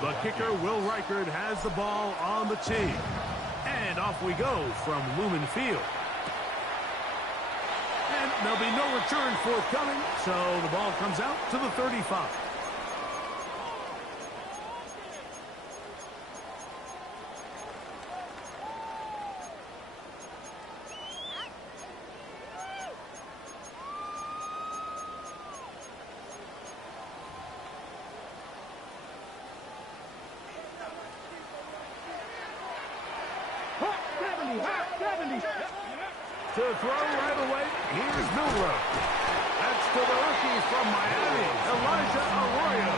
The kicker, Will Reichard, has the ball on the tee. And off we go from Lumen Field. And there'll be no return forthcoming, so the ball comes out to the 35. To throw right away, here's Milrow. That's to the rookie from Miami, Elijah Arroyo.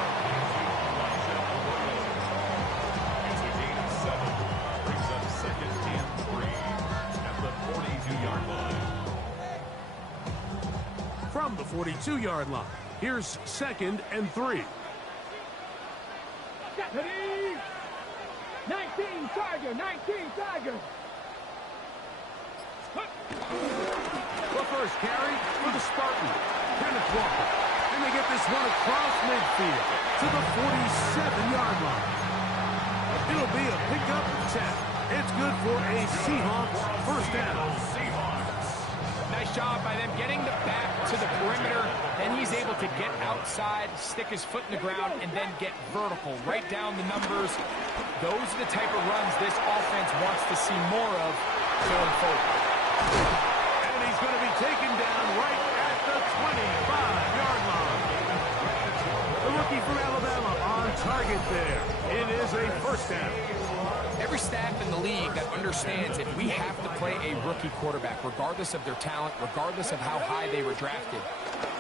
It's a gain of 7. Brings up second and 3 at the 42-yard line. From the 42-yard line, here's second and 3. 19 Tiger, 19 Tiger. The first carry for the Spartans. Kenneth Walker. And they get this one across midfield to the 47-yard line. It'll be a pickup 10. It's good for a Seahawks first down. Nice job by them getting the back to the perimeter. Then he's able to get outside, stick his foot in the ground, and then get vertical. Right down the numbers. Those are the type of runs this offense wants to see more of going forward. And he's going to be taken down right at the 25-yard line. The rookie from Alabama on target there. It is a first down. Every staff in the league that understands if we have to play a rookie quarterback, regardless of their talent, regardless of how high they were drafted,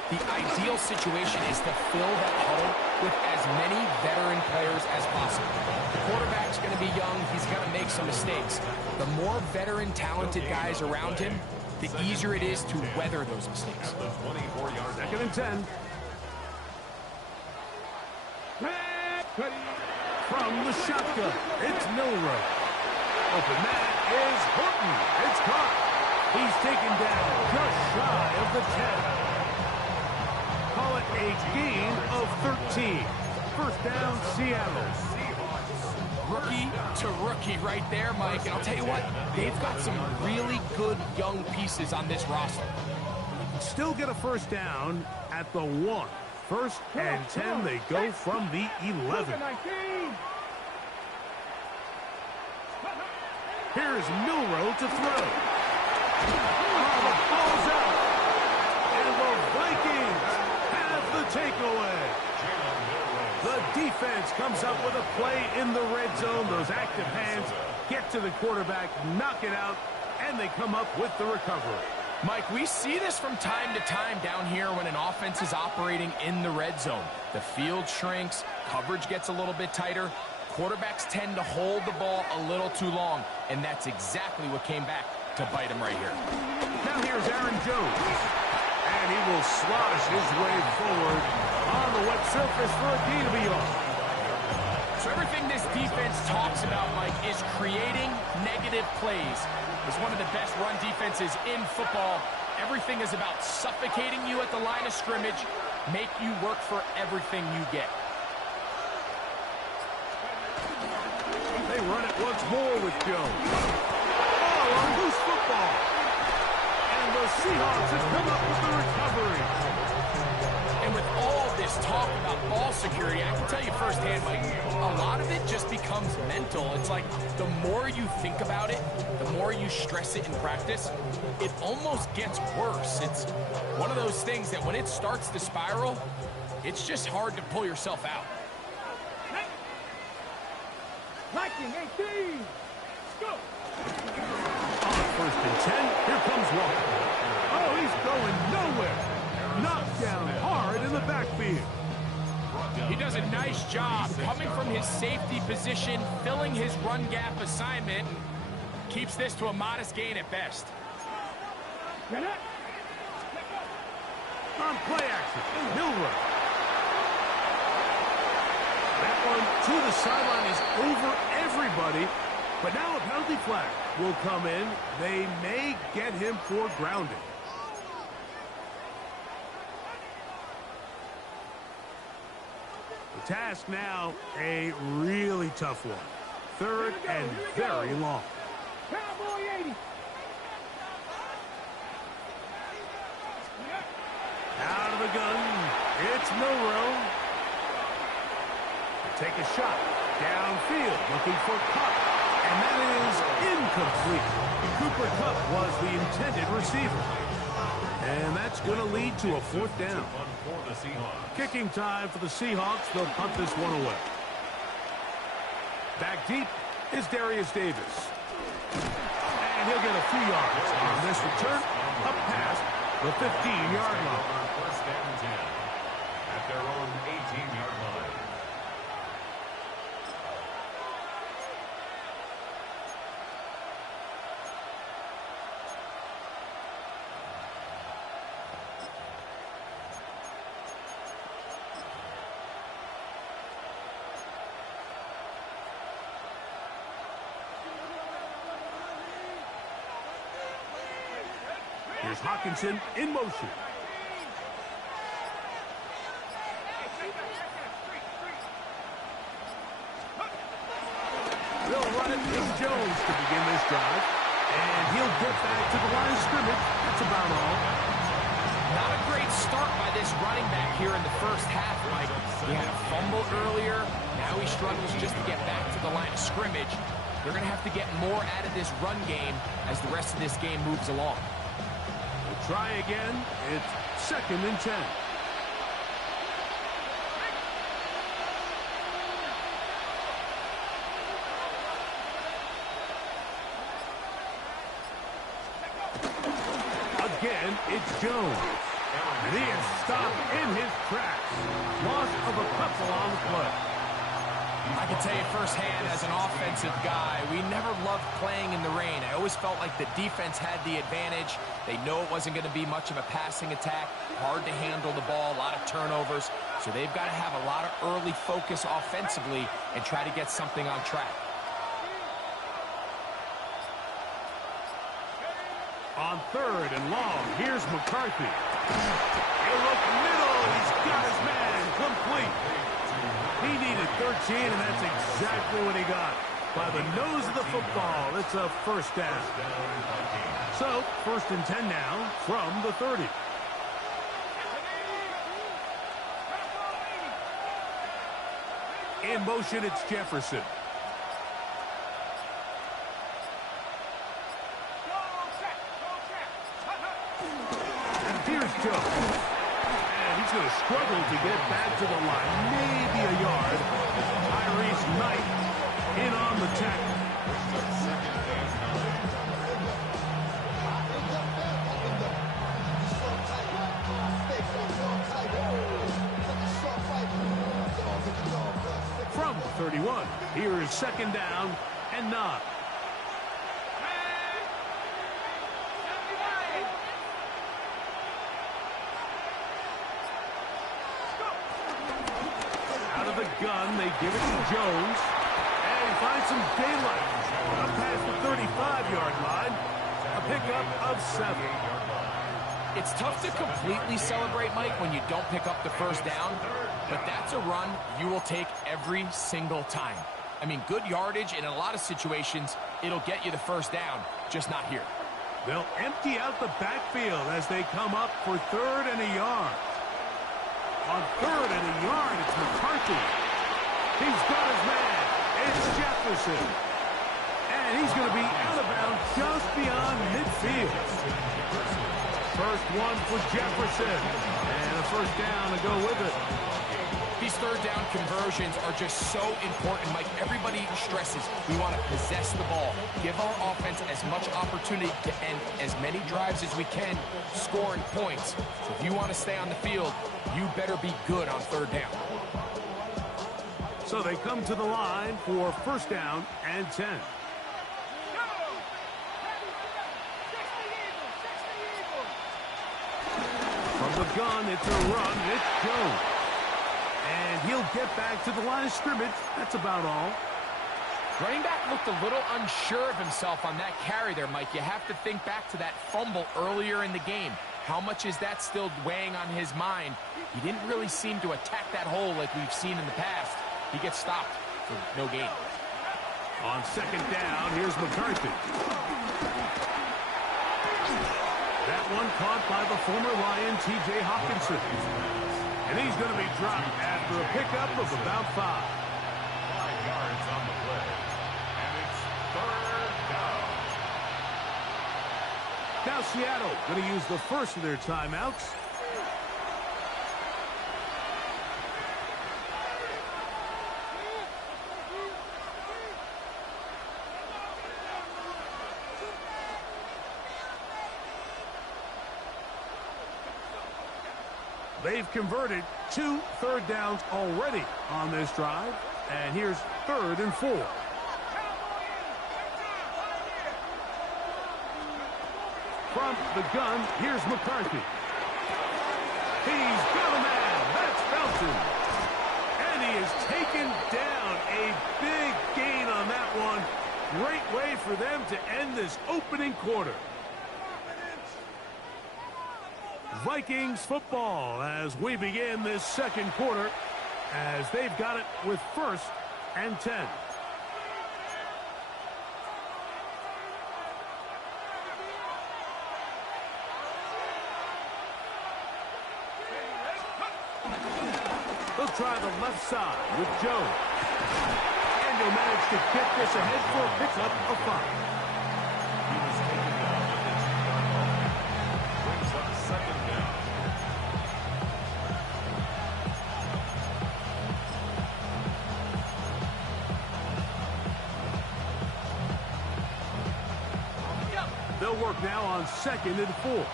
the ideal situation is to fill that huddle with as many veteran players as possible. The quarterback's going to be young. He's going to make some mistakes. The more veteran, talented guys around him, the easier it is to weather those mistakes. The 24-yard second and 10. From the shotgun, it's Milrow. Open man is Horton. It's caught. He's taken down just shy of the 10. Call it a gain of 13. First down, Seattle. Rookie to rookie right there, Mike. And I'll tell you what, they've got some really good young pieces on this roster. Still get a first down at the 1. First and 10, they go from the 11. Here's Milrow to throw. Oh, the ball's out. And the Vikings have the takeaway. The defense comes up with a play in the red zone. Those active hands get to the quarterback, knock it out, and they come up with the recovery. Mike, we see this from time to time down here when an offense is operating in the red zone. The field shrinks, coverage gets a little bit tighter. Quarterbacks tend to hold the ball a little too long, and that's exactly what came back to bite him right here. Now here's Aaron Jones, and he will slosh his way forward on the wet surface for a gain of a yard. So everything this defense talks about, Mike, is creating negative plays. It's one of the best run defenses in football. Everything is about suffocating you at the line of scrimmage, make you work for everything you get. They run it once more with Jones. Oh, a loose football. And the Seahawks have come up with the recovery. And with all this talk about ball security, I can tell you firsthand, Mike, a lot of it just becomes mental. It's like the more you think about it, the more you stress it in practice, it almost gets worse. It's one of those things that when it starts to spiral, it's just hard to pull yourself out. Lightning 18. Go. On first and 10, here comes Walker. Oh, he's going nowhere. Knocked down hard in the backfield. He does a nice job coming from his safety position, filling his run gap assignment, and keeps this to a modest gain at best. On play action, Milrow. That one to the sideline is over everybody, but now a penalty flag will come in. They may get him for grounding. The task now, a really tough one. Third and very long. Cowboy 80. Out of the gun, it's Milrow. Take a shot downfield, looking for Cup, and that is incomplete. Cooper Kupp was the intended receiver, and that's going to lead to a fourth down. Kicking time for the Seahawks. They'll punt this one away. Back deep is Darius Davis, and he'll get a few yards on this return up past the 15-yard line. First down 10 at their own 18-yard line. Here's Hawkinson in motion. They'll run it with Jones to begin this drive, and he'll get back to the line of scrimmage. That's about all. Not a great start by this running back here in the first half, Mike. He had a fumble earlier. Now he struggles just to get back to the line of scrimmage. They're going to have to get more out of this run game as the rest of this game moves along. Try again. It's second and 10. Again, it's Jones. And he is stopped in his tracks. Loss of a couple on the play. I can tell you firsthand as an offensive guy, we never loved playing in the rain. I always felt like the defense had the advantage. They know it wasn't going to be much of a passing attack, hard to handle the ball, a lot of turnovers. So they've got to have a lot of early focus offensively and try to get something on track. On third and long, here's McCarthy. He'll look middle. He's got his man complete. He needed 13, and that's exactly what he got. By the nose of the football, it's a first down. So, first and 10 now from the 30. In motion, it's Jefferson. And here's Jones. He's going to struggle to get back to the line. Maybe a yard. Tyrese Knight in on the tackle. From 31, here is second down and 9. Gun, they give it to Jones, and he finds some daylight up past the 35-yard line. A pickup of 7. It's tough to completely celebrate, Mike, when you don't pick up the first down, but that's a run you will take every single time. I mean, good yardage, and in a lot of situations, it'll get you the first down, just not here. They'll empty out the backfield as they come up for third and a yard. On third and a yard, it's McCarthy. He's got his man. It's Jefferson. And he's going to be out of bounds just beyond midfield. First one for Jefferson. And a first down to go with it. These third down conversions are just so important, Mike. Everybody stresses we want to possess the ball, give our offense as much opportunity to end as many drives as we can, scoring points. So if you want to stay on the field, you better be good on third down. So they come to the line for first down and 10. From the gun, it's a run. It's Jones. And he'll get back to the line of scrimmage. That's about all. Running back looked a little unsure of himself on that carry there, Mike. You have to think back to that fumble earlier in the game. How much is that still weighing on his mind? He didn't really seem to attack that hole like we've seen in the past. He gets stopped for no gain. On second down, here's McCarthy. That one caught by the former Lion, T.J. Hawkinson. And he's going to be dropped after a pickup of about 5. 5 yards on the play. And it's third down. Now Seattle going to use the first of their timeouts. They've converted 2 third downs already on this drive. And here's 3rd and 4. From the gun, here's McCarthy. He's got a man. That's Felton. And he is taken down. A big gain on that one. Great way for them to end this opening quarter. Vikings football as we begin this second quarter, as they've got it with 1st and 10. They'll try the left side with Jones. And they'll manage to get this ahead for a pickup of 5. He was taken down at the 2-yard line. Brings up 2nd down. They'll work now on 2nd and 4.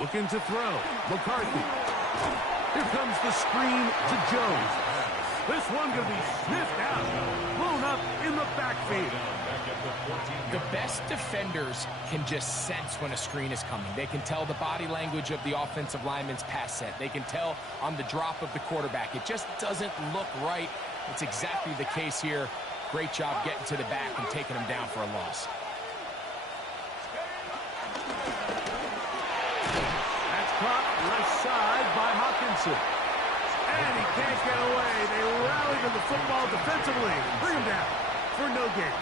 Looking to throw. McCarthy. Here comes the screen to Jones. This one going to be sniffed out. Blown up in the backfield. The best defenders can just sense when a screen is coming. They can tell the body language of the offensive lineman's pass set. They can tell on the drop of the quarterback. It just doesn't look right. It's exactly the case here. Great job getting to the back and taking him down for a loss. Caught left side by Hawkinson. And he can't get away. They rally to the football defensively. Bring him down for no gain.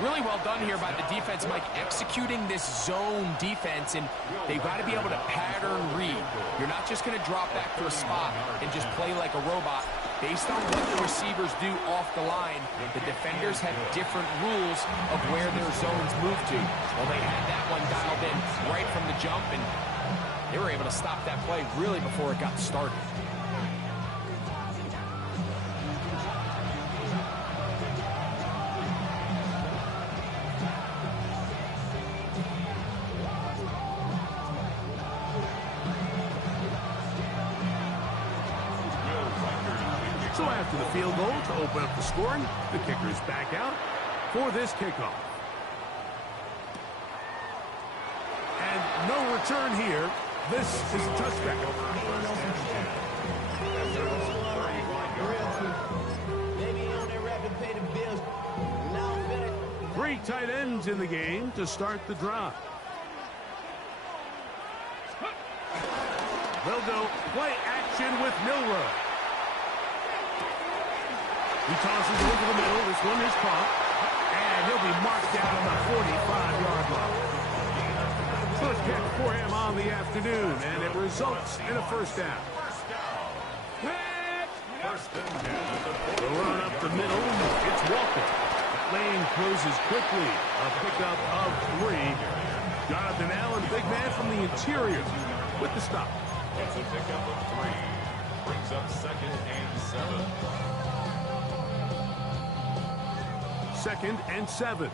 Really well done here by the defense, Mike, executing this zone defense, and they've got to be able to pattern read. You're not just going to drop back to a spot and just play like a robot. Based on what the receivers do off the line, the defenders have different rules of where their zones move to. Well, they had that one dialed in right from the jump, and they were able to stop that play really before it got started. So after the field goal to open up the scoring, the kicker's back out for this kickoff. And no return here. This is a touchback. 3 tight ends in the game to start the drive. They'll go play action with Milroe. He tosses over the middle. This one is caught. And he'll be marked down on the 45-yard line. Good catch for him on the afternoon, and it results in a 1st down. The run up the middle. It's Walker. That lane closes quickly. A pickup of 3. Jonathan Allen, big man from the interior, with the stop. It's a pickup of 3. Brings up 2nd and 7. 2nd and 7.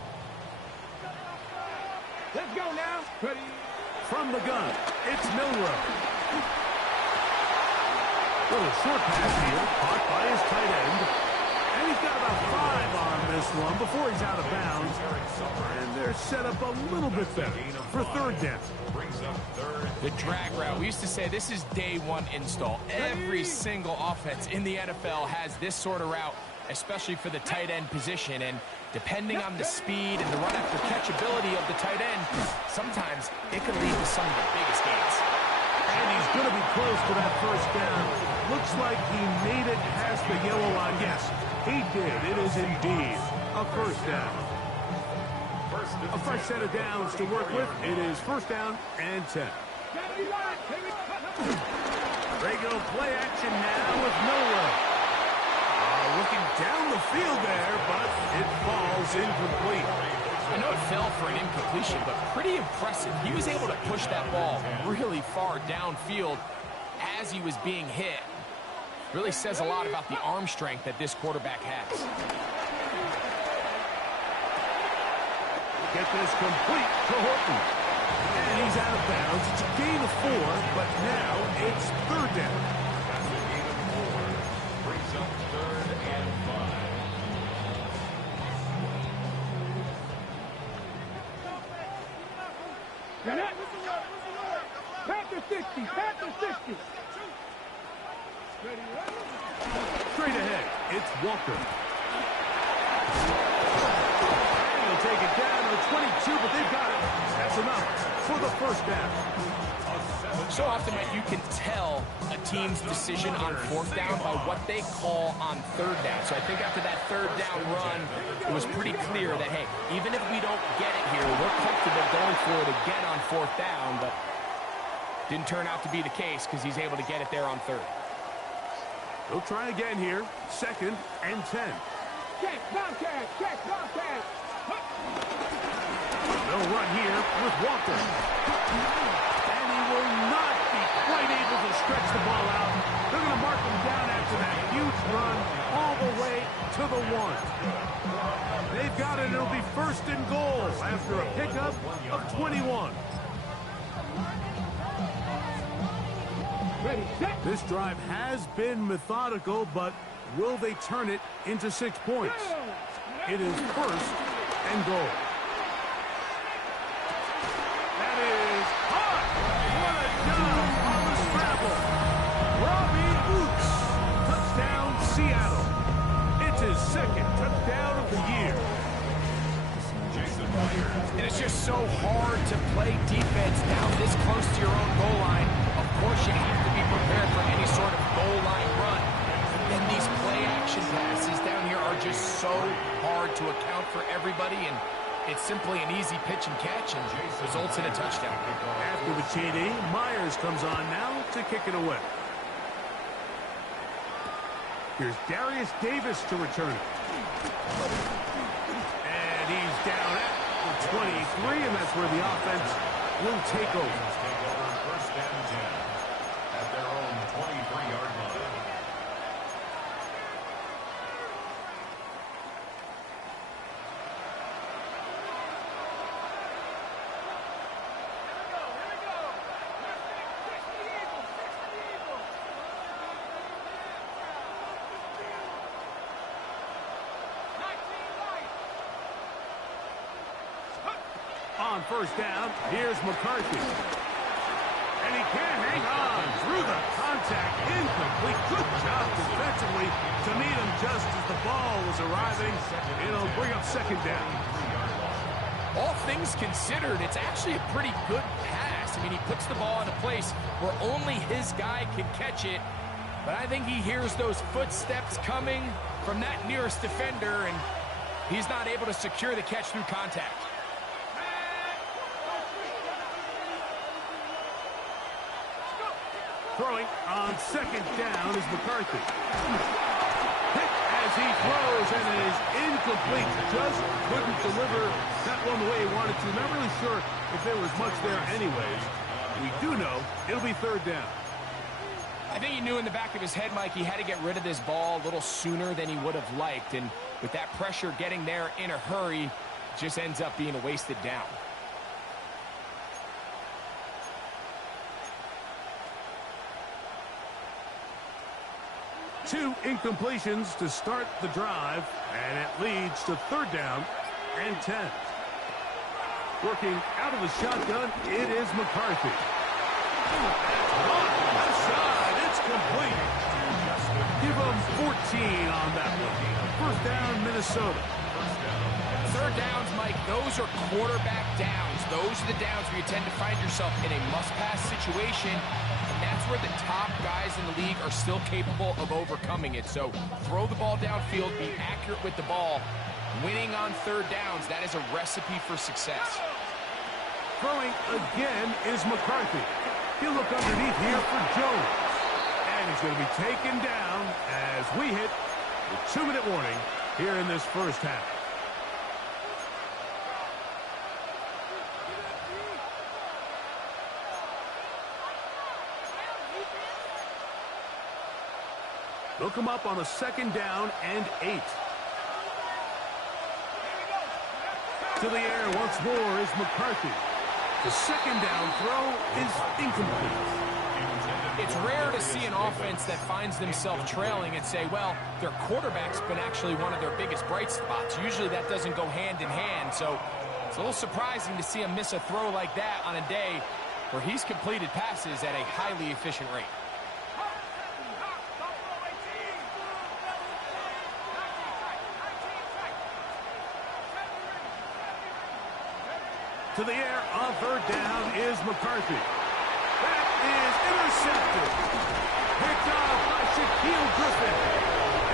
Let's go now. Ready? From the gun, it's Milroe. Little short pass here, caught by his tight end. And he's got about 5 on this one before he's out of bounds. And there they're set up a little bit better for third down. Brings up third. The drag route. We used to say this is day one install. Every single offense in the NFL has this sort of route, especially for the tight end position. And depending on the speed and the run after catchability of the tight end, sometimes it can lead to some of the biggest gains. And he's going to be close to that first down. Looks like he made it past the yellow line. Yes, he did. It is indeed a first down. A fresh set of downs to work with. It is first down and 10. Regular play action now with Miller. Looking down the field there, but it falls incomplete. I know it fell for an incompletion, but pretty impressive. He was able to push that ball really far downfield as he was being hit. Really says a lot about the arm strength that this quarterback has. Get this complete to Horton. And he's out of bounds. It's a gain of 4, but now it's third down. That's a gain of 4. Brings up third and 5. Panther 60, Panther 60. Straight ahead, it's Walker. And he'll take it down to the 22, but they've got it. That's enough for the first down. So often, Mike, you can tell a team's decision on fourth down by what they call on third down. So I think after that third down run, it was pretty clear that, hey, even if we don't get it here, we're comfortable going for it again on fourth down, but didn't turn out to be the case because he's able to get it there on third. They'll try again here. Second and 10. Check, Bobcat, check, Bobcat. They'll run here with Walker. And he will not be quite able to stretch the ball out. They're going to mark him down after that huge run all the way to the 1. They've got it. It'll be first and goal after a pickup of 21. Ready, set. This drive has been methodical, but will they turn it into 6 points? It is first and goal. That is hot. What a job on the scramble. Robbie Oots. Touchdown, Seattle. It's his second touchdown of the year. And it's just so hard to play defense down this close to your own goal line. Of course, you have to be prepared for any sort of goal line run. And these play-action passes down here are just so hard to account for everybody, and it's simply an easy pitch and catch and results in a touchdown. After the TD, Myers comes on now to kick it away. Here's Darius Davis to return it. And he's down at the 23, and that's where the offense will take over. First and 10 at their own 23-yard line. On first down, here's McCarthy. And he can't hang on through the contact. Incomplete. Good job defensively to meet him just as the ball was arriving. It'll bring up second down. All things considered, it's actually a pretty good pass. I mean, he puts the ball in a place where only his guy can catch it. But I think he hears those footsteps coming from that nearest defender, and he's not able to secure the catch through contact. Throwing on second down is McCarthy. Hit as he throws, and it is incomplete. Just couldn't deliver that one the way he wanted to. Not really sure if there was much there anyways. We do know it'll be third down. I think he knew in the back of his head, Mike, he had to get rid of this ball a little sooner than he would have liked. And with that pressure getting there in a hurry, it just ends up being a wasted down. Two incompletions to start the drive, and it leads to third down and 10. Working out of the shotgun, it is McCarthy. Left side, it's complete. Give them 14 on that one. First down, Minnesota. Third downs, Mike, those are quarterback downs. Those are the downs where you tend to find yourself in a must-pass situation, and that's where the top guys in the league are still capable of overcoming it. So throw the ball downfield, be accurate with the ball. Winning on third downs, that is a recipe for success. Throwing again is McCarthy. He'll look underneath here for Jones. And he's going to be taken down as we hit the 2-minute warning here in this first half. They'll come up on a 2nd down and 8. To the air once more is McCarthy. The 2nd down throw is incomplete. It's rare to see an offense that finds themselves trailing and say, well, their quarterback's been actually one of their biggest bright spots. Usually that doesn't go hand in hand, so it's a little surprising to see him miss a throw like that on a day where he's completed passes at a highly efficient rate. To the air on 3rd down is McCarthy. That is intercepted. Picked off by Shaquille Griffin.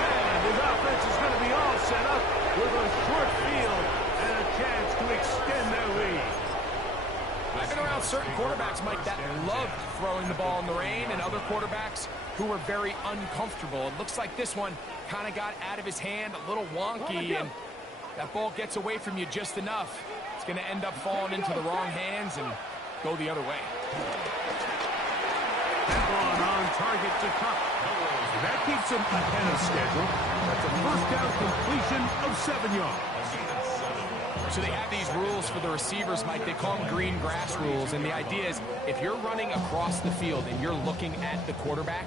And his offense is going to be all set up with a short field and a chance to extend their lead. I've been around certain quarterbacks, Mike, that loved throwing the ball in the rain, and other quarterbacks who were very uncomfortable. It looks like this one kind of got out of his hand, a little wonky, and that ball gets away from you just enough. It's going to end up falling into the wrong hands and go the other way. That one on target to Cup. That keeps him ahead of schedule. That's a first down completion of 7 yards. So they have these rules for the receivers, Mike. They call them green grass rules. And the idea is if you're running across the field and you're looking at the quarterback,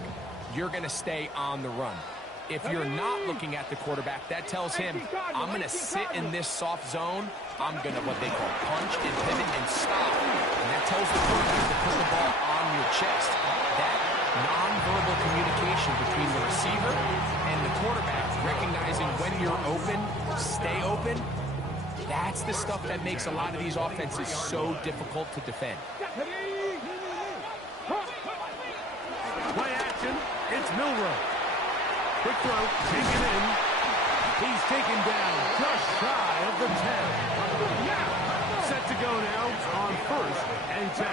you're going to stay on the run. If you're not looking at the quarterback, that tells him, I'm going to sit in this soft zone. I'm going to what they call punch and pivot and stop. And that tells the quarterback to put the ball on your chest. That nonverbal communication between the receiver and the quarterback, recognizing when you're open, stay open, that's the stuff that makes a lot of these offenses so difficult to defend. Play action, it's Milroe. Quick throw, taken in. He's taken down just shy of the 10. Set to go now on 1st and 10.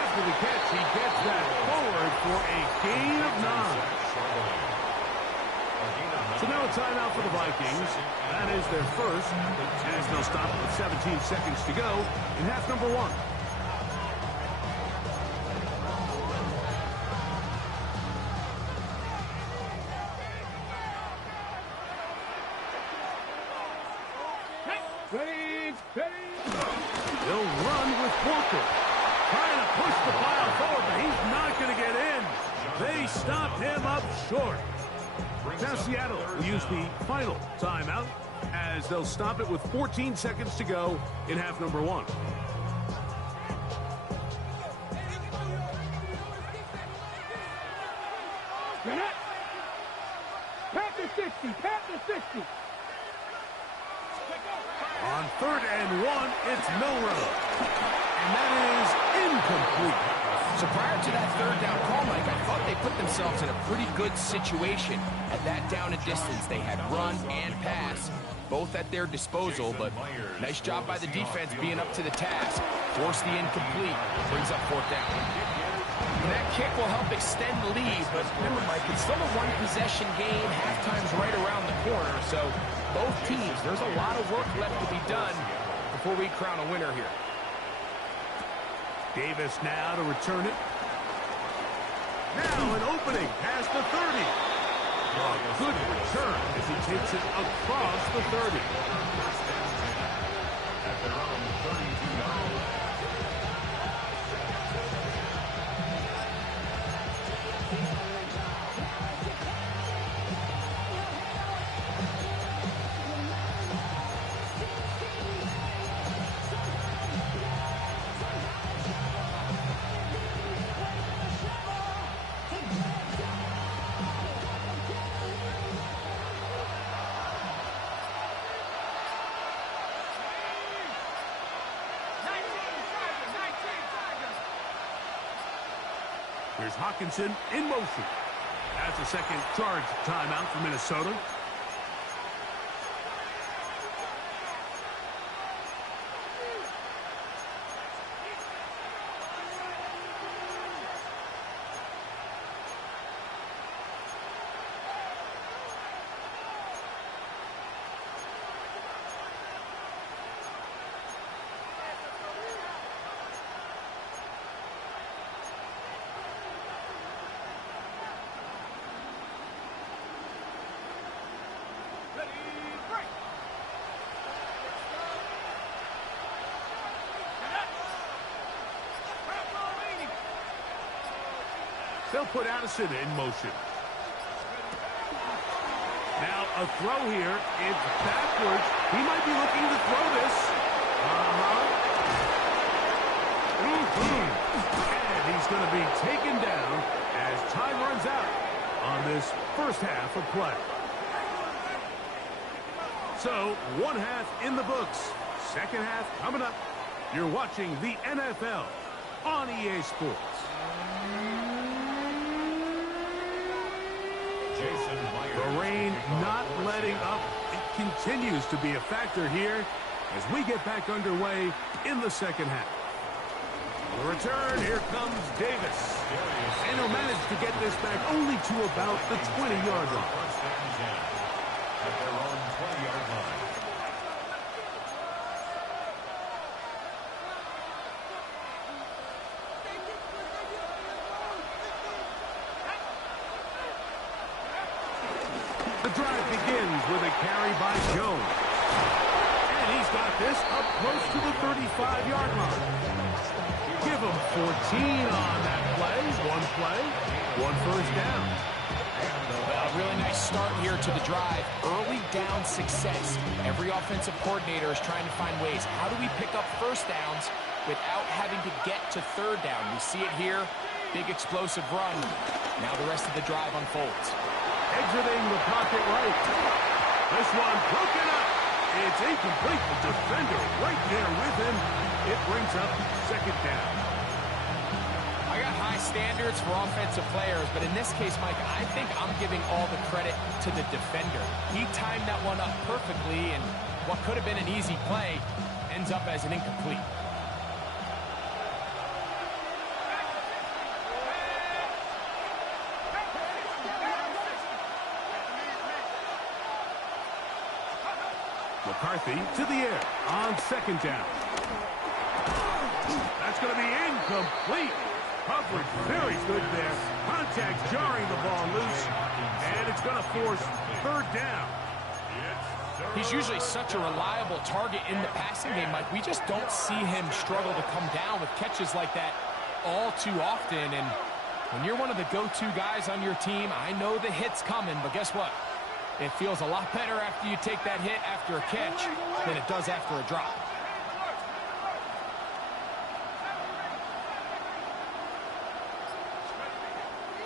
After the catch, he gets that forward for a gain of 9. So now a timeout for the Vikings. That is their first, as they'll stop with 17 seconds to go in half number 1. They'll run with Walker. Trying to push the pile forward, but he's not going to get in. They stopped him up short. Now Seattle will use the final timeout as they'll stop it with 14 seconds to go in half number 1. Panther 60, Panther 60. On 3rd and 1, it's Milroe. And that is incomplete. So prior to that 3rd down call, Mike, I thought they put themselves in a pretty good situation at that down and distance. They had run and pass, both at their disposal, but nice job by the defense being up to the task. Force the incomplete, brings up 4th down. And that kick will help extend the lead, but remember, Mike, it's still a one-possession game. Halftime's right around the corner, so both teams, there's a lot of work left to be done before we crown a winner here. Davis now to return it. Now an opening past the 30. A good return as he takes it across the 30. At their own 32-yard. Here's Hawkinson in motion. That's a second charge timeout for Minnesota. They'll put Addison in motion. Now a throw here. It's backwards. He might be looking to throw this. And he's going to be taken down as time runs out on this first half of play. So, one half in the books. Second half coming up. You're watching the NFL on EA Sports. The rain not letting up. It continues to be a factor here as we get back underway in the second half. The return, here comes Davis. And he'll manage to get this back only to about the 20-yard line. At their own 20-yard line. The drive begins with a carry by Jones. And he's got this up close to the 35-yard line. Give him 14 on that play. One first down. A really nice start here to the drive. Early down success. Every offensive coordinator is trying to find ways. How do we pick up first downs without having to get to third down? We see it here. Big explosive run. Now the rest of the drive unfolds. Exiting the pocket right. This one broken up. It's incomplete. The defender right there with him. It brings up second down. I got high standards for offensive players, but in this case, Mike, I think I'm giving all the credit to the defender. He timed that one up perfectly, and what could have been an easy play ends up as an incomplete. McCarthy to the air on second down. That's going to be incomplete. Coverage very good there. Contact jarring the ball loose. And it's going to force third down. He's usually such a reliable target in the passing game, Mike. We just don't see him struggle to come down with catches like that all too often. And when you're one of the go-to guys on your team, I know the hit's coming, but guess what? It feels a lot better after you take that hit after a catch than it does after a drop.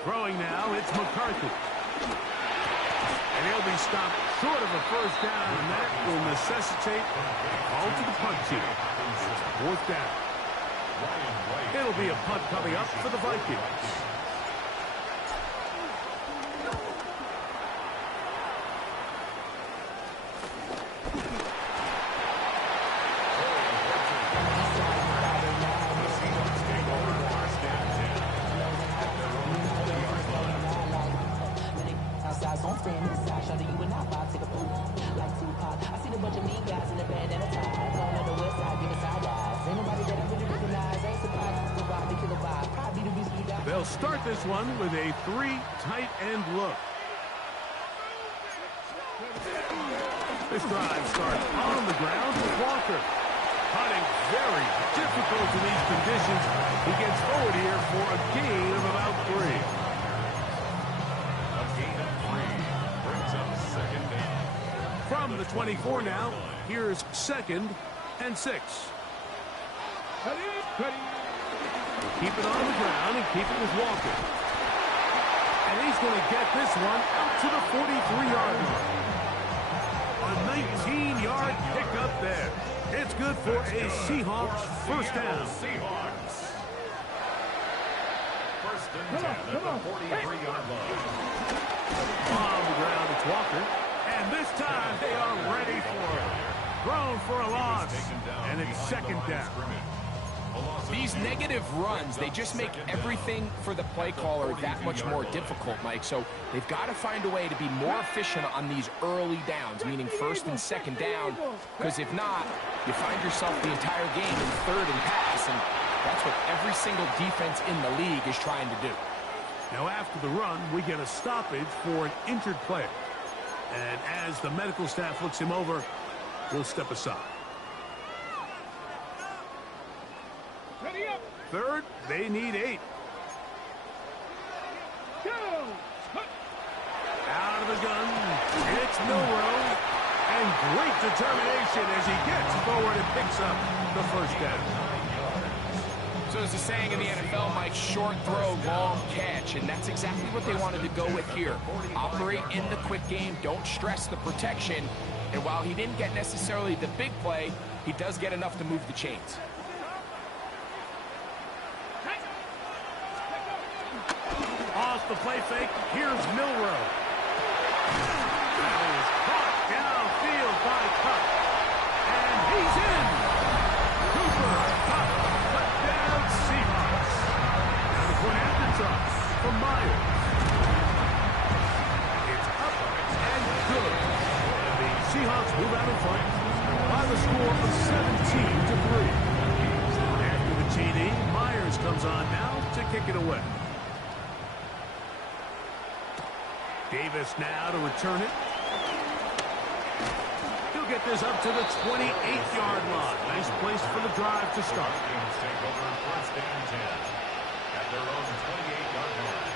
Throwing now, it's McCarthy. And he'll be stopped short of a first down, and that will necessitate a call to the punt team. Fourth down. It'll be a punt coming up for the Vikings. They'll start this one with a three tight end look. This drive starts on the ground with Walker. Hunting very difficult in these conditions. He gets forward here for a gain of about 3. A gain of 3 brings up second down. From the 24 now, here's 2nd and 6. Keep it on the ground and keep it with Walker. And he's going to get this one out to the 43-yard line. A 19-yard pickup there. It's good for a Seahawks first down. First and 10 at the 43-yard line. On the ground, it's Walker. And this time, they are ready for it. Thrown for a loss. And it's second down. These negative runs, they just make everything for the play caller that much more difficult, Mike. So they've got to find a way to be more efficient on these early downs, meaning first and second down, because if not, you find yourself the entire game in third and pass, and that's what every single defense in the league is trying to do. Now after the run, we get a stoppage for an injured player. And as the medical staff looks him over, we'll step aside. Third, they need 8. Out of the gun, it's Milroe. And great determination as he gets forward and picks up the first down. So there's a saying in the NFL, Mike, short throw, long catch, and that's exactly what they wanted to go with here. Operate in the quick game, don't stress the protection, and while he didn't get necessarily the big play, he does get enough to move the chains. Off the play fake, here's Milroe. That is caught downfield by Cup. And he's in. Cooper, Cup, touchdown Seahawks. Now the point after drop from Myers. It's up and good. And the Seahawks move out in front by the score of 17-3. After the TD, Myers comes on now to kick it away. Davis now to return it. He'll get this up to the 28-yard line. Nice place for the drive to start. Take over first and 10 at their own 28-yard line.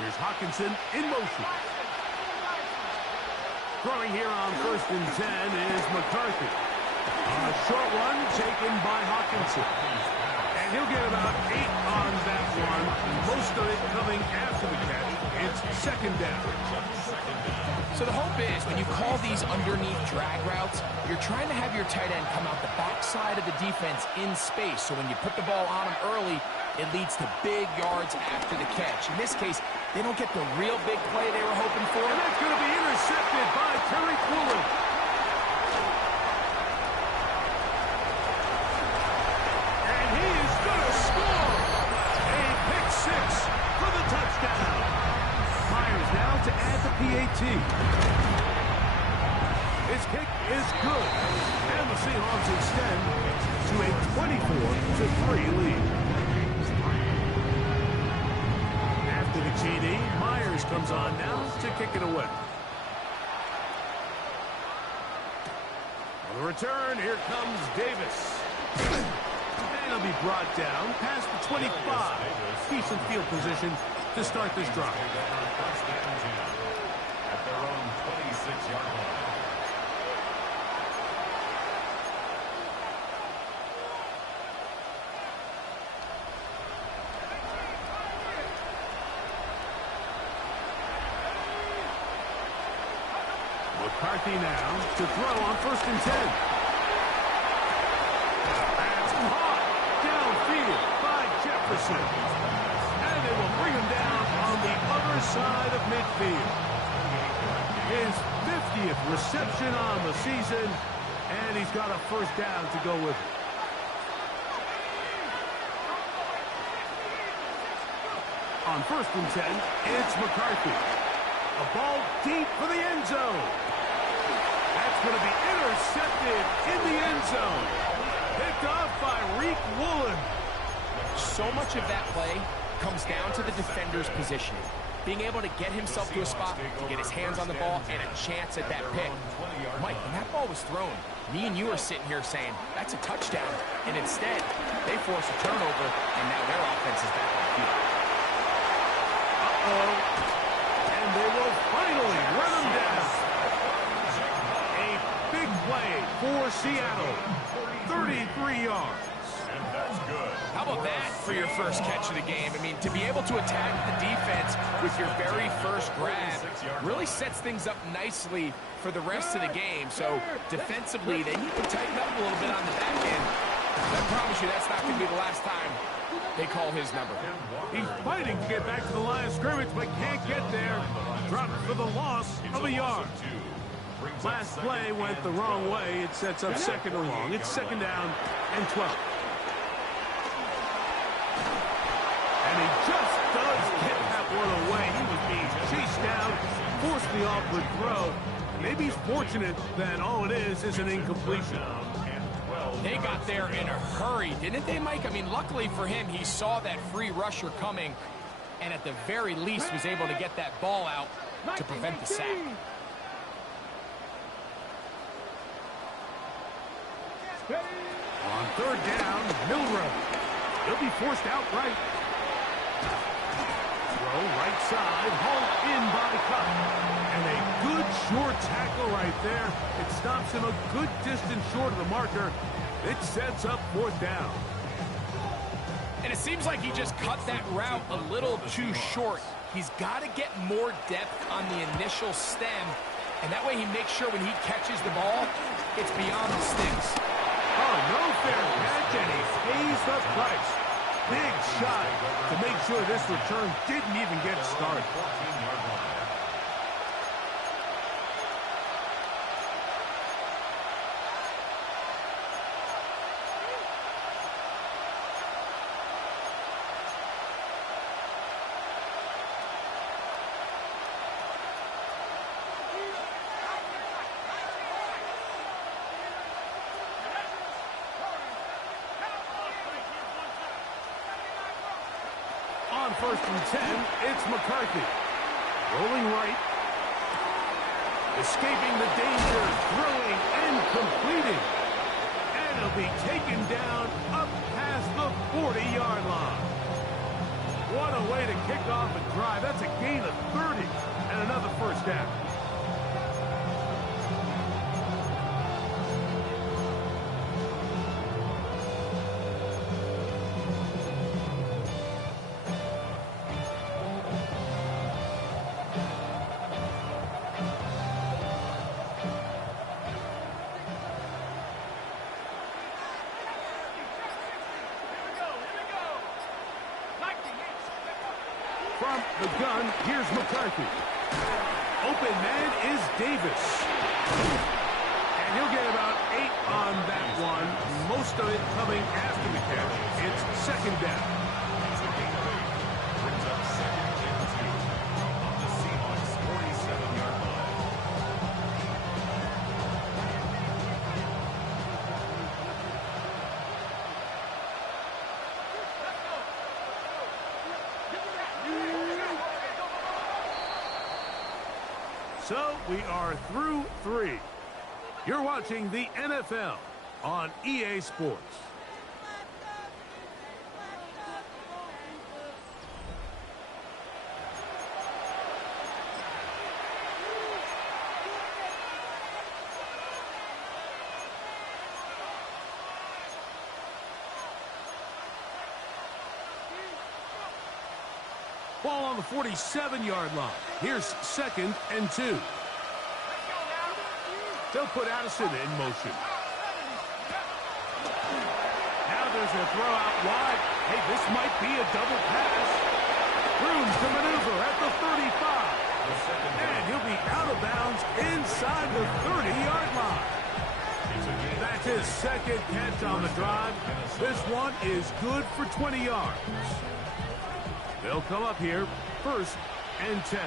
Here's Hawkinson in motion. Throwing here on first and 10 is McCarthy. A short one taken by Hawkinson. And he'll get about 8 on that one. Most of it coming after the catch. It's second down. So the hope is when you call these underneath drag routes, you're trying to have your tight end come out the backside of the defense in space. So when you put the ball on him early, it leads to big yards after the catch. In this case, they don't get the real big play they were hoping for. And that's going to be intercepted by Terry Woolen. And he is going to score. A pick 6 for the touchdown. Myers now to add the PAT. His kick is good. And the Seahawks extend to a 24-3 lead. After the TD, Myers comes on now to kick it away. On the return, here comes Davis. And he'll be brought down past the 25. Decent field position to start this drive. First and 10 at their own 26-yard line. McCarthy now to throw on first and 10. That's caught downfield by Jefferson. And they will bring him down on the other side of midfield. His 50th reception on the season, and he's got a first down to go with it. On first and 10, it's McCarthy. A ball deep for the end zone. That's going to be intercepted in the end zone. Picked off by Reek Woolen. So much of that play comes down to the defender's positioning. Being able to get himself to a spot, to get his hands on the ball, and a chance at that pick. Mike, when that ball was thrown, me and you are sitting here saying, that's a touchdown. And instead, they force a turnover, and now their offense is back on the field. Uh-oh. And they will finally run him down. A big play for Seattle. 33 yards. And that's good. How about that for your first catch of the game? I mean, to be able to attack the defense with your very first grab really sets things up nicely for the rest of the game. So defensively, they need to tighten up a little bit on the back end. I promise you that's not going to be the last time they call his number. He's fighting to get back to the line of scrimmage, but can't get there. Dropped for the loss of a yard. Last play went the wrong way. It sets up second and long. It's second down and 12. And he just does get that one away. He was being chased down, forced the awkward throw. Maybe he's fortunate that all it is an incompletion. They got there in a hurry, didn't they, Mike? I mean, luckily for him, he saw that free rusher coming and at the very least was able to get that ball out to prevent the sack. On third down, Milrow. He'll be forced outright. Throw right side, hauled in by Cup. And a good short tackle right there. It stops him a good distance short of the marker. It sets up fourth down. And it seems like he just cut that route a little too short. He's got to get more depth on the initial stem. And that way he makes sure when he catches the ball, it's beyond the sticks. Oh, no fair catch, and he pays the price. Big shot to make sure this return didn't even get started. On first and 10, it's McCarthy. Rolling right. Escaping the danger, throwing and completing. And he'll be taken down up past the 40-yard line. What a way to kick off a drive. That's a gain of 30 and another first down. From the gun, here's McCarthy. Open man is Davis. And he'll get about 8 on that one. Most of it coming after the catch. It's second down. Brings up second and 2 on the Seahawks' 47-yard line. So we are through 3. You're watching the NFL on EA Sports. Ball on the 47-yard line. Here's second and 2. They'll put Addison in motion. Now there's a throw out wide. Hey, this might be a double pass. Room to maneuver at the 35. And he'll be out of bounds inside the 30-yard line. That's his second catch on the drive. This one is good for 20 yards. They'll come up here, first and 10.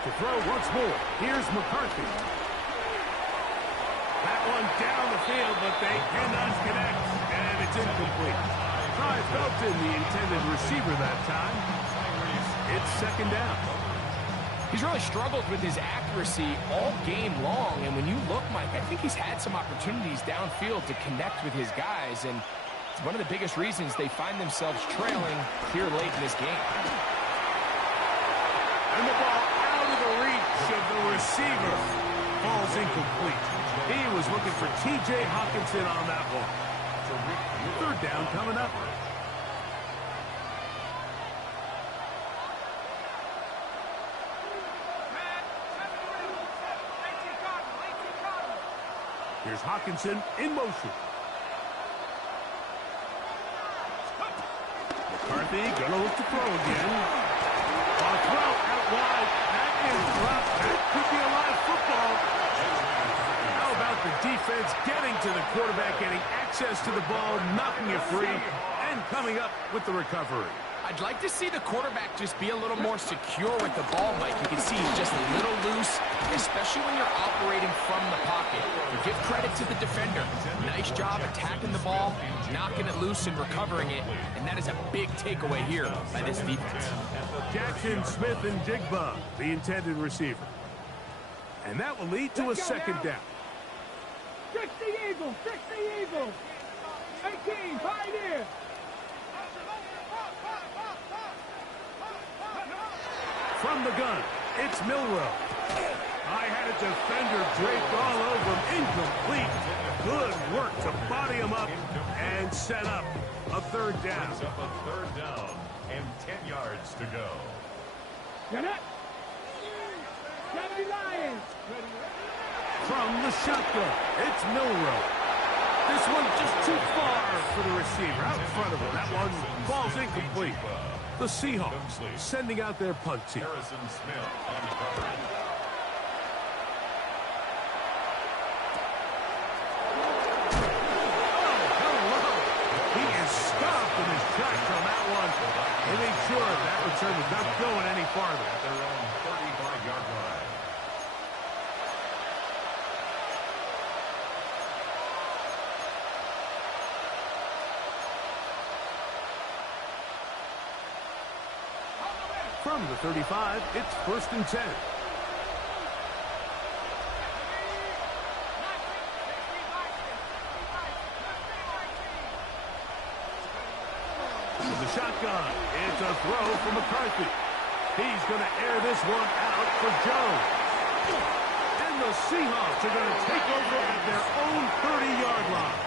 To throw once more, here's McCarthy. That one down the field, but they cannot connect, and it's incomplete. Try Felton, the intended receiver that time. It's second down. He's really struggled with his accuracy all game long, and when you look, Mike, I think he's had some opportunities downfield to connect with his guys, and it's one of the biggest reasons they find themselves trailing here late in this game. And the ball out of the reach of the receiver. Ball's incomplete. He was looking for T.J. Hawkinson on that one. Third down coming up. Here's Hawkinson in motion. McCarthy gonna look to throw again. A throw out wide. That is dropped. That could be a live football. How about the defense getting to the quarterback, getting access to the ball, knocking it free, and coming up with the recovery. I'd like to see the quarterback just be a little more secure with the ball, Mike. You can see he's just a little loose, especially when you're operating from the pocket. But give credit to the defender. Nice job attacking the ball, knocking it loose and recovering it. And that is a big takeaway here by this defense. Jackson, Smith, and Jigba, the intended receiver. And that will lead to a second down. 60 Eagles, 60 Eagles. 18, Pioneer. From the gun, it's Milroe. I had a defender draped all over him. Incomplete. Good work to body him up and set up a third down. Up a third down and 10 yards to go. Get it. Johnny Lions. From the shotgun, it's Milroe. This one just too far for the receiver. Out in front of him. That one falls incomplete. The Seahawks sending out their punt team. Harrison Smith on the coverage. He is stopped in his tracks on that one. They made sure that return was not going any farther. At their own 35-yard line. From the 35, it's 1st and 10. With the shotgun, it's a throw for McCarthy. He's going to air this one out for Jones. And the Seahawks are going to take over at their own 30-yard line.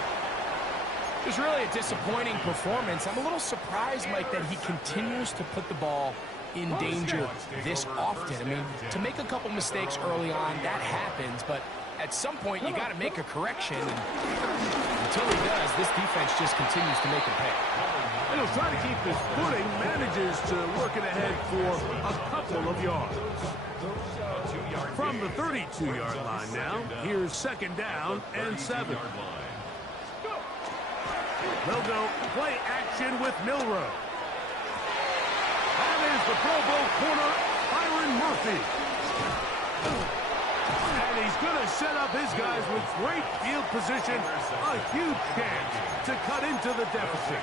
It was really a disappointing performance. I'm a little surprised, Mike, that he continues to put the ball in danger this often. I mean, to make a couple mistakes early on, that happens, but at some point you got to make a correction. And until he does, this defense just continues to make him pay. And he'll try to keep his footing, manages to work it ahead for a couple of yards. From the 32-yard line now, here's 2nd down and 7. They'll go play action with Milroe. That is the Pro Bowl corner, Byron Murphy. And he's going to set up his guys with great field position. A huge chance to cut into the deficit.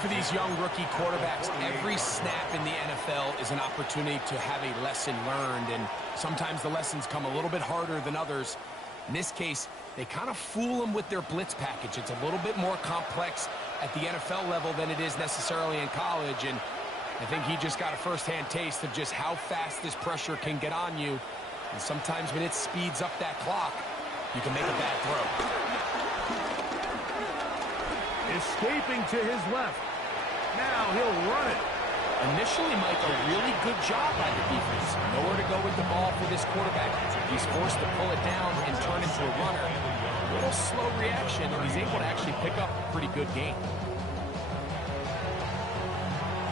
For these young rookie quarterbacks, every snap in the NFL is an opportunity to have a lesson learned. And sometimes the lessons come a little bit harder than others. In this case, they kind of fool them with their blitz package. It's a little bit more complex at the NFL level than it is necessarily in college. And I think he just got a first-hand taste of just how fast this pressure can get on you. And sometimes when it speeds up that clock, you can make a bad throw. Escaping to his left. Now he'll run it. Initially, Mike, a really good job by the defense. Nowhere to go with the ball for this quarterback. He's forced to pull it down and turn into a runner. A little slow reaction, and he's able to actually pick up a pretty good game.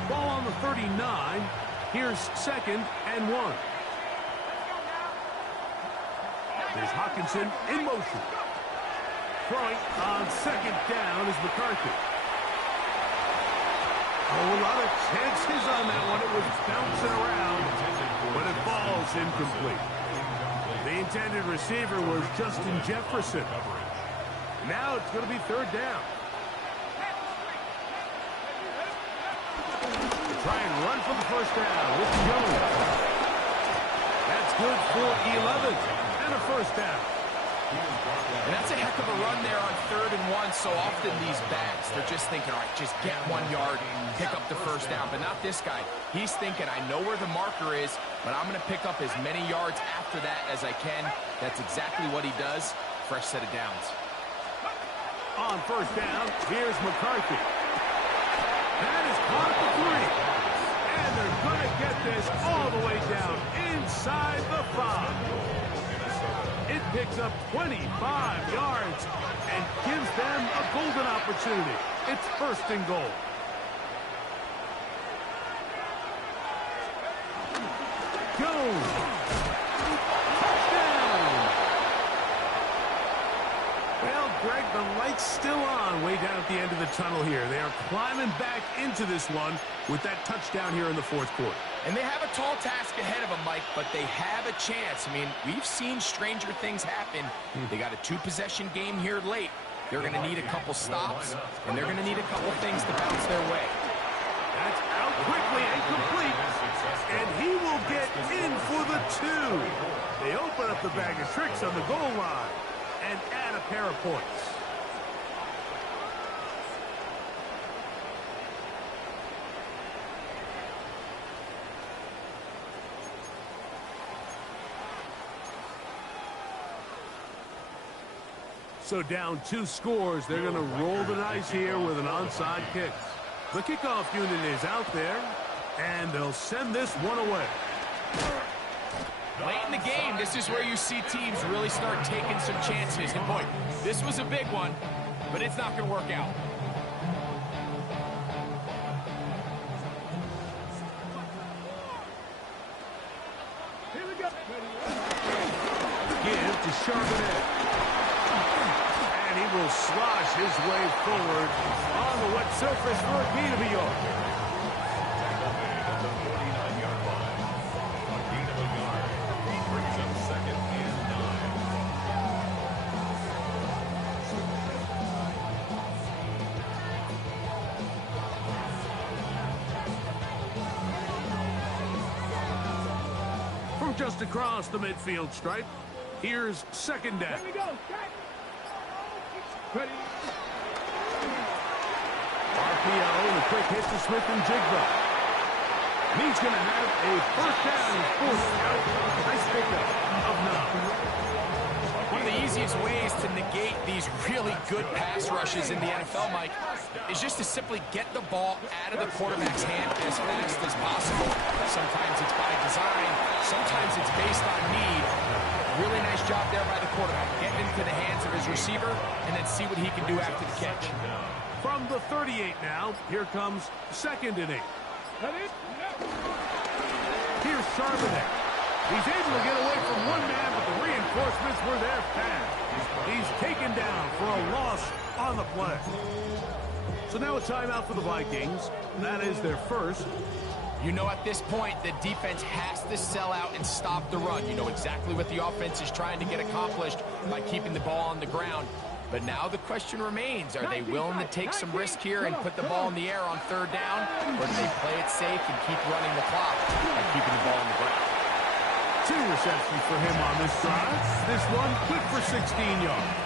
Ball on the 39. Here's 2nd and 1. There's Hawkinson in motion. Throwing on 2nd down is McCarthy. A lot of chances on that one. It was bouncing around, but it falls incomplete. The intended receiver was Justin Jefferson. Now it's going to be 3rd down. Try and run for the 1st down with Jones. That's good for 11 and a 1st down. And that's a heck of a run there on 3rd and 1. So often these backs, they're just thinking, all right, just get 1 yard, pick up the first down. But not this guy. He's thinking, I know where the marker is, but I'm going to pick up as many yards after that as I can. That's exactly what he does. Fresh set of downs. On 1st down, here's McCarthy. That is caught at the 3. And they're going to get this all the way down inside the 5. It picks up 25 yards and gives them a golden opportunity. It's 1st and goal. Jones. Touchdown. Well, Greg, the light's still on way down at the end of the tunnel here. They are climbing back into this one with that touchdown here in the 4th quarter. And they have a tall task ahead of them, Mike, but they have a chance. I mean, we've seen stranger things happen. They got a 2-possession game here late. They're going to need a couple stops, and they're going to need a couple things to bounce their way. That's out quickly and complete, and he will get in for the 2. They open up the bag of tricks on the goal line and add a pair of points. So down 2 scores, they're going to roll the dice here with an onside kick. The kickoff unit is out there, and they'll send this one away. Late in the game, this is where you see teams really start taking some chances. And boy, this was a big one, but it's not going to work out. Here we go. Give to Charbonnet. And he will slosh his way forward on the wet surface for a gain of a yard. At the 49-yard line. A gain of a yard. He brings up 2nd and 9. From just across the midfield stripe, here's 2nd down. Here we go. Ready. RPO, the quick hit to Smith and Jigba. And he's going to have a 1st down and 4th out. Nice pickup of 9. One of the easiest ways to negate these really good pass rushes in the NFL, Mike, is just to simply get the ball out of the quarterback's hand as fast as possible. Sometimes it's by design. Sometimes it's based on need. Really nice job there by the quarterback. Get into the hands of his receiver and then see what he can do after the catch. From the 38 now, here comes 2nd and 8. Here's Charbonnet. He's able to get away from one man, but the reinforcements were there fast. He's taken down for a loss on the play. So now a timeout for the Vikings. That is their 1st. You know at this point the defense has to sell out and stop the run. You know exactly what the offense is trying to get accomplished by keeping the ball on the ground. But now the question remains, are they willing to take some risk here and put the ball in the air on 3rd down? Or do they play it safe and keep running the clock by keeping the ball on the ground? 2 receptions for him on this drive. This one quick for 16 yards.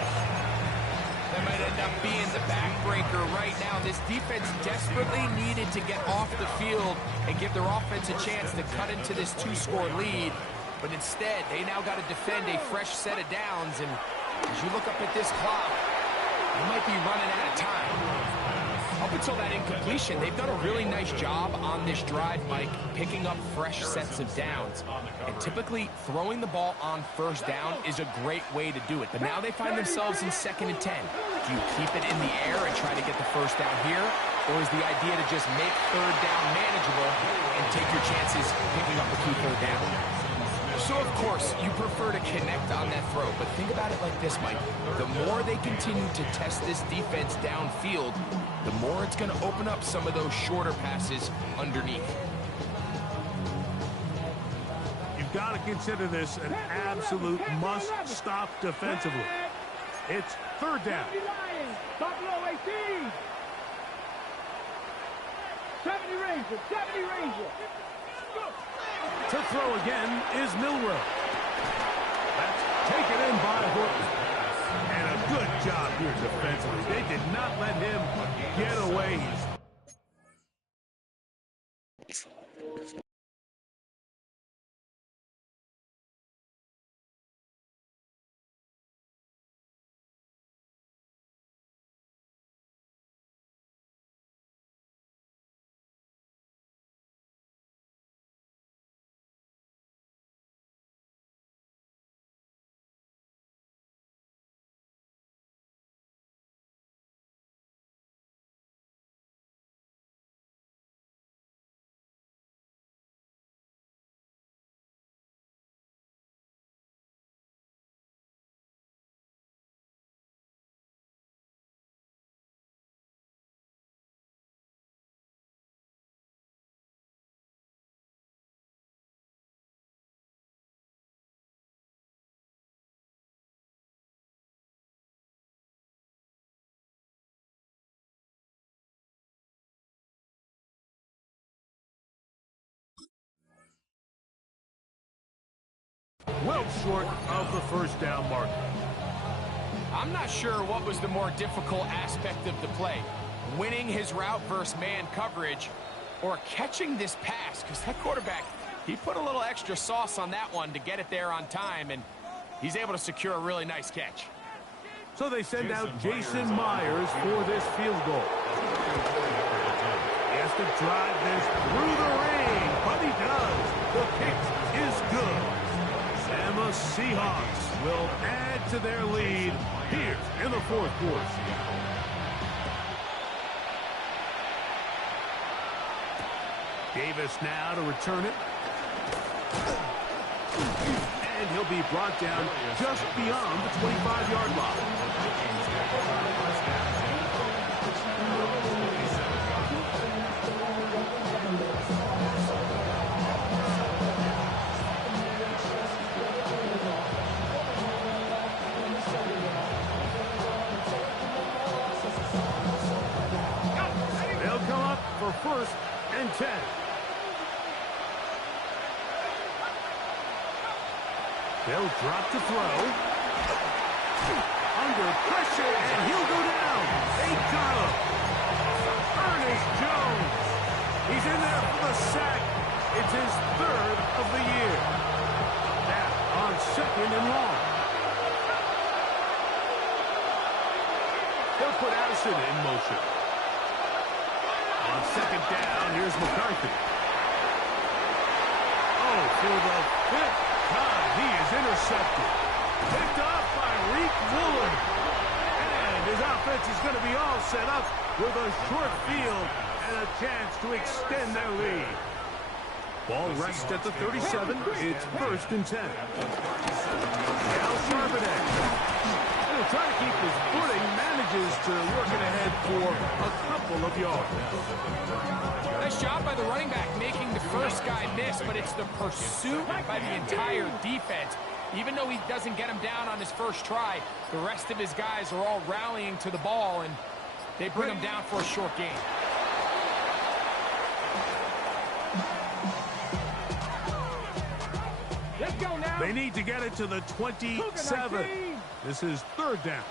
That might end up being the backbreaker right now. This defense desperately needed to get off the field and give their offense a chance to cut into this 2-score lead. But instead, they now got to defend a fresh set of downs. And as you look up at this clock, they might be running out of time. Up until that incompletion, they've done a really nice job on this drive, Mike, picking up fresh sets of downs. And typically, throwing the ball on 1st down is a great way to do it. But now they find themselves in 2nd and 10. Do you keep it in the air and try to get the 1st down here? Or is the idea to just make 3rd down manageable and take your chances picking up a key 3rd down? So, of course, you prefer to connect on that throw, but think about it like this, Mike. The more they continue to test this defense downfield, the more it's going to open up some of those shorter passes underneath. You've got to consider this an absolute must-stop defensively. It's 3rd down. 70 Ranger, 70 Ranger. To throw again is Milrow. That's taken in by Horton. Good job here defensively. They did not let him get away. Well short of the first down mark. I'm not sure what was the more difficult aspect of the play. Winning his route versus man coverage or catching this pass, because that quarterback, he put a little extra sauce on that one to get it there on time, and he's able to secure a really nice catch. So they send out Jason Myers for this field goal. He has to drive this through the rain, but he does. The kick is good. And the Seahawks will add to their lead here in the fourth quarter. Davis now to return it. And he'll be brought down just beyond the 25-yard line. They'll come up for 1st and 10. They'll drop to throw. Under pressure, and he'll go down. They got him. Ernest Jones. He's in there for the sack. It's his 3rd of the year. Now on 2nd and long. They'll put Addison in motion. On 2nd down, here's McCarthy. Oh, for the 5th time, he is intercepted. Picked off by Reek Woolen. And his offense is going to be all set up with a short field and a chance to extend their lead. Ball rests at the 37. It's 1st and 10. Now Charbonnet. He'll try to keep his footing, manages to work it ahead for a couple of yards. Nice job by the running back making the first guy miss, but it's the pursuit by the entire defense. Even though he doesn't get him down on his first try, the rest of his guys are all rallying to the ball, and they bring him down for a short gain. Let's go now. They need to get it to the 27. This is 3rd down.